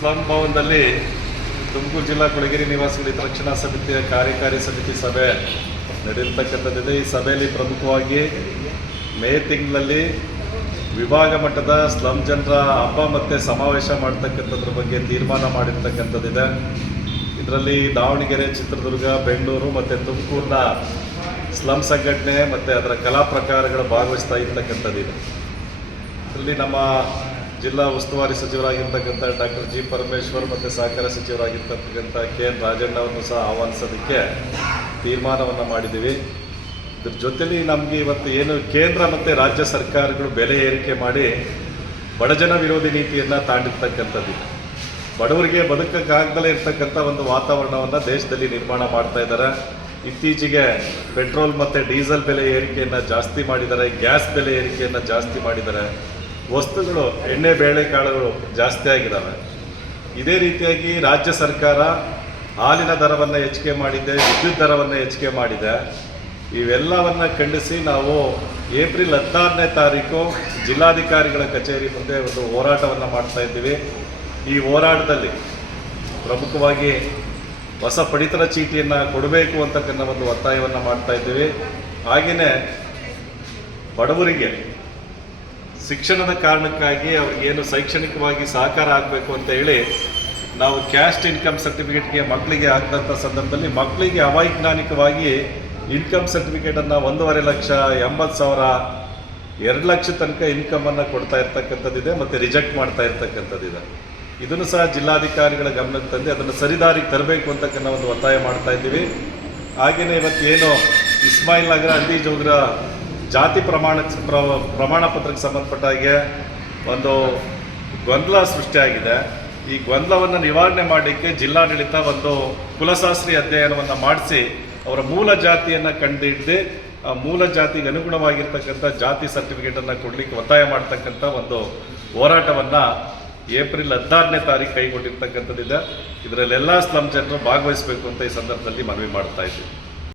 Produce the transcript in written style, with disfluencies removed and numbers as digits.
Slum ಭವನದಲ್ಲಿ ತುಮಕೂರು ಜಿಲ್ಲಾ ಕೊಳಗೇರಿ ನಿವಾಸಿಗಳ ಹಿತರಕ್ಷಣಾ ಸಮಿತಿಯ ಕಾರ್ಯಕಾರಿ ಸಮಿತಿ ಸಭೆ ನಡೆಯತಕ್ಕಂಥದ್ದಿದೆ. ಈ ಸಭೆಯಲ್ಲಿ ಪ್ರಮುಖವಾಗಿ ಮೇ ತಿಂಗಳಲ್ಲಿ ವಿಭಾಗ ಮಟ್ಟದ ಸ್ಲಂ ಜನರ ಹಬ್ಬ ಮತ್ತು ಸಮಾವೇಶ ಮಾಡ್ತಕ್ಕಂಥದ್ರ ಬಗ್ಗೆ ತೀರ್ಮಾನ ಮಾಡಿರ್ತಕ್ಕಂಥದ್ದಿದೆ. ಇದರಲ್ಲಿ ದಾವಣಗೆರೆ, ಚಿತ್ರದುರ್ಗ, ಬೆಂಗಳೂರು ಮತ್ತು ತುಮಕೂರಿನ ಸ್ಲಂ ಸಂಘಟನೆ ಮತ್ತು ಅದರ ಕಲಾ ಪ್ರಕಾರಗಳು ಭಾಗವಹಿಸ್ತಾ ಇರ್ತಕ್ಕಂಥದ್ದಿದೆ. ಇದರಲ್ಲಿ ನಮ್ಮ ಜಿಲ್ಲಾ ಉಸ್ತುವಾರಿ ಸಚಿವರಾಗಿರ್ತಕ್ಕಂಥ ಡಾಕ್ಟರ್ ಜಿ ಪರಮೇಶ್ವರ್ ಮತ್ತು ಸಹಕಾರ ಸಚಿವರಾಗಿರ್ತಕ್ಕಂಥ KN ರಾಜಣ್ಣವನ್ನು ಸಹ ಆಹ್ವಾನಿಸೋದಕ್ಕೆ ತೀರ್ಮಾನವನ್ನು ಮಾಡಿದ್ದೀವಿ. ಇದ್ರ ಜೊತೆಲಿ ನಮಗೆ ಇವತ್ತು ಏನು ಕೇಂದ್ರ ಮತ್ತು ರಾಜ್ಯ ಸರ್ಕಾರಗಳು ಬೆಲೆ ಏರಿಕೆ ಮಾಡಿ ಬಡಜನ ವಿರೋಧಿ ನೀತಿಯನ್ನು ತಾಂಡಿರ್ತಕ್ಕಂಥದ್ದಿದೆ. ಬಡವರಿಗೆ ಬದುಕಕ್ಕಾಗದಲೇ ಇರ್ತಕ್ಕಂಥ ಒಂದು ವಾತಾವರಣವನ್ನು ದೇಶದಲ್ಲಿ ನಿರ್ಮಾಣ ಮಾಡ್ತಾ ಇದ್ದಾರೆ. ಇತ್ತೀಚೆಗೆ ಪೆಟ್ರೋಲ್ ಮತ್ತು ಡೀಸೆಲ್ ಬೆಲೆ ಏರಿಕೆಯನ್ನು ಜಾಸ್ತಿ ಮಾಡಿದ್ದಾರೆ, ಗ್ಯಾಸ್ ಬೆಲೆ ಏರಿಕೆಯನ್ನು ಜಾಸ್ತಿ ಮಾಡಿದ್ದಾರೆ, ವಸ್ತುಗಳು ಎಣ್ಣೆ ಬೇಳೆಕಾಳುಗಳು ಜಾಸ್ತಿ ಆಗಿದ್ದಾವೆ. ಇದೇ ರೀತಿಯಾಗಿ ರಾಜ್ಯ ಸರ್ಕಾರ ಹಾಲಿನ ದರವನ್ನು ಹೆಚ್ಚಿಗೆ ಮಾಡಿದೆ, ವಿದ್ಯುತ್ ದರವನ್ನು ಹೆಚ್ಚಿಗೆ ಮಾಡಿದೆ. ಇವೆಲ್ಲವನ್ನು ಖಂಡಿಸಿ ನಾವು ಏಪ್ರಿಲ್ 16ನೇ ತಾರೀಕು ಜಿಲ್ಲಾಧಿಕಾರಿಗಳ ಕಚೇರಿ ಮುಂದೆ ಒಂದು ಹೋರಾಟವನ್ನು ಮಾಡ್ತಾ ಇದ್ದೀವಿ. ಈ ಹೋರಾಟದಲ್ಲಿ ಪ್ರಮುಖವಾಗಿ ಹೊಸ ಪಡಿತರ ಚೀಟಿಯನ್ನು ಕೊಡಬೇಕು ಅಂತಕ್ಕಂಥ ಒಂದು ಒತ್ತಾಯವನ್ನು ಮಾಡ್ತಾ ಇದ್ದೀವಿ. ಹಾಗೆಯೇ ಬಡವರಿಗೆ ಶಿಕ್ಷಣದ ಕಾರಣಕ್ಕಾಗಿ ಅವ್ರಿಗೇನು ಶೈಕ್ಷಣಿಕವಾಗಿ ಸಹಕಾರ ಆಗಬೇಕು ಅಂತ ಹೇಳಿ ನಾವು ಕ್ಯಾಸ್ಟ್ ಇನ್ಕಮ್ ಸರ್ಟಿಫಿಕೇಟ್ಗೆ ಮಕ್ಕಳಿಗೆ ಹಾಕಿದಂಥ ಸಂದರ್ಭದಲ್ಲಿ ಮಕ್ಕಳಿಗೆ ಅವೈಜ್ಞಾನಿಕವಾಗಿ ಇನ್ಕಮ್ ಸರ್ಟಿಫಿಕೇಟನ್ನು 1.5 ಲಕ್ಷ, 80,000, 2 ಲಕ್ಷ ತನಕ ಇನ್ಕಮನ್ನು ಕೊಡ್ತಾ ಇರ್ತಕ್ಕಂಥದ್ದಿದೆ ಮತ್ತು ರಿಜೆಕ್ಟ್ ಮಾಡ್ತಾ ಇರ್ತಕ್ಕಂಥದ್ದಿದೆ. ಇದನ್ನು ಸಹ ಜಿಲ್ಲಾಧಿಕಾರಿಗಳ ಗಮನಕ್ಕೆ ತಂದು ಅದನ್ನು ಸರಿದಾರಿಗೆ ತರಬೇಕು ಅಂತಕ್ಕಂಥ ಒಂದು ಒತ್ತಾಯ ಮಾಡ್ತಾ ಇದ್ದೀವಿ. ಹಾಗೆಯೇ ಇವತ್ತೇನು ಇಸ್ಮಾಯಿಲ್ ನಗರ, ಅಂದಿಜೋಗ್ರ ಜಾತಿ ಪ್ರಮಾಣ ಪತ್ರಕ್ಕೆ ಸಂಬಂಧಪಟ್ಟ ಹಾಗೆ ಒಂದು ಗೊಂದಲ ಸೃಷ್ಟಿಯಾಗಿದೆ. ಈ ಗೊಂದಲವನ್ನು ನಿವಾರಣೆ ಮಾಡಲಿಕ್ಕೆ ಜಿಲ್ಲಾಡಳಿತ ಒಂದು ಕುಲಶಾಸ್ತ್ರೀಯ ಅಧ್ಯಯನವನ್ನು ಮಾಡಿಸಿ ಅವರ ಮೂಲ ಜಾತಿಯನ್ನು ಕಂಡುಹಿಡಿದು ಆ ಮೂಲ ಜಾತಿಗೆ ಅನುಗುಣವಾಗಿರ್ತಕ್ಕಂಥ ಜಾತಿ ಸರ್ಟಿಫಿಕೇಟನ್ನು ಕೊಡಲಿಕ್ಕೆ ಒತ್ತಾಯ ಮಾಡ್ತಕ್ಕಂಥ ಒಂದು ಹೋರಾಟವನ್ನು ಏಪ್ರಿಲ್ 16ನೇ ತಾರೀಕು ಕೈಗೊಂಡಿರ್ತಕ್ಕಂಥದ್ದಿದೆ. ಇದರಲ್ಲೆಲ್ಲ ಸ್ಲಂ ಜನರು ಭಾಗವಹಿಸಬೇಕು ಅಂತ ಈ ಸಂದರ್ಭದಲ್ಲಿ ಮನವಿ ಮಾಡ್ತಾ ಇದ್ದೀವಿ.